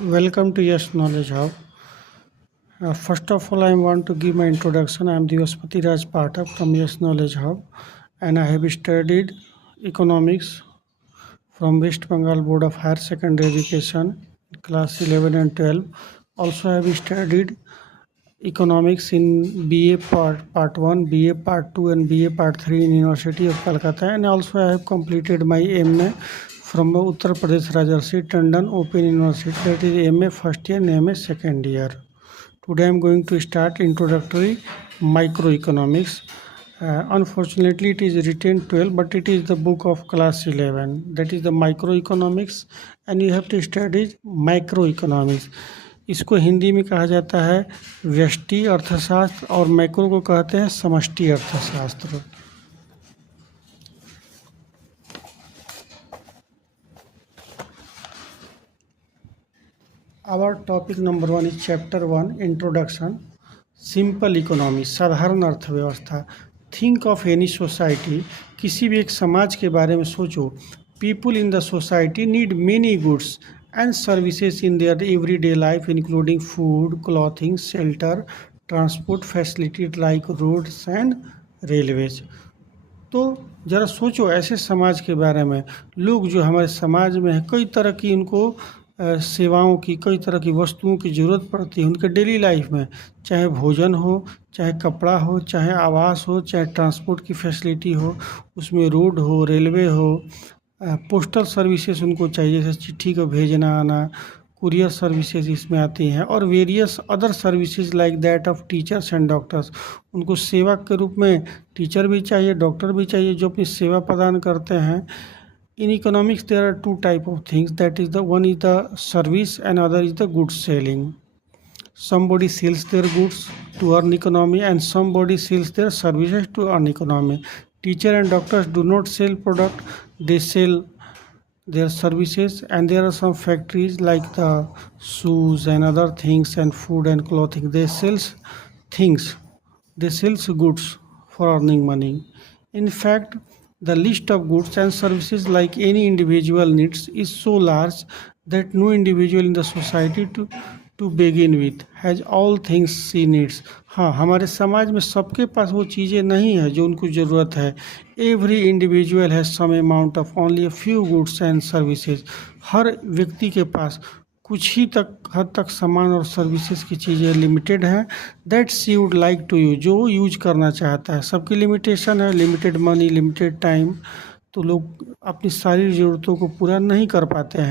Welcome to Yes Knowledge Hub. First of all, I want to give my introduction. I am Divaspati Raj Pathak from Yes Knowledge Hub, and I have studied economics from West Bengal Board of Higher Secondary Education, class 11 and 12. Also, I have studied economics in BA part 1, BA part 2, and BA part 3 in University of Calcutta, and also I have completed my MA from Uttar Pradesh Rajarsi Tandon Open University, that is MA first year and MA second year. Today I am going to start introductory microeconomics. Unfortunately, it is written 12, but it is the book of class 11. That is the microeconomics, and you have to study macroeconomics. इसको हिंदी में कहा जाता है व्यष्टि अर्थशास्त्र और macro को कहते हैं समष्टि अर्थशास्त्र. Our topic number 1 is chapter 1 introduction. Simple economy, साधारण अर्थव्यवस्था. Think of any society, किसी भी एक समाज के बारे में सोचो. People in the society need many goods and services in their everyday life, including food, clothing, shelter, transport facilities like roads and railways. तो ज़रा सोचो ऐसे समाज के बारे में. लोग जो हमारे समाज में है, कई तरह की उनको सेवाओं की, कई तरह की वस्तुओं की ज़रूरत पड़ती है उनके डेली लाइफ में. चाहे भोजन हो, चाहे कपड़ा हो, चाहे आवास हो, चाहे ट्रांसपोर्ट की फैसिलिटी हो, उसमें रोड हो, रेलवे हो, पोस्टल सर्विसेज उनको चाहिए, जैसे चिट्ठी को भेजना आना, कुरियर सर्विसेज इसमें आती हैं, और various other services like that of teachers and doctors. उनको सेवा के रूप में टीचर भी चाहिए, डॉक्टर भी चाहिए जो अपनी सेवा प्रदान करते हैं. In economics, there are two type of things. That is, the one is the service and other is the goods selling. Somebody sells their goods to earn economy, and somebody sells their services to earn economy. Teacher and doctors do not sell product; they sell their services. And there are some factories like the shoes and other things and food and clothing. They sells things. They sells goods for earning money. In fact, the list of goods and services like any individual needs is so large that no individual in the society to begin with has all things she needs. हाँ, हमारे समाज में सबके पास वो चीज़ें नहीं है जो उनको ज़रूरत है. Every individual has some amount of only a few goods and services. हर व्यक्ति के पास कुछ ही हद तक सामान और सर्विसेज की चीज़ें लिमिटेड हैं. That she would like to use, जो यूज करना चाहता है. सबकी लिमिटेशन है, लिमिटेड मनी, लिमिटेड टाइम, तो लोग अपनी सारी ज़रूरतों को पूरा नहीं कर पाते हैं.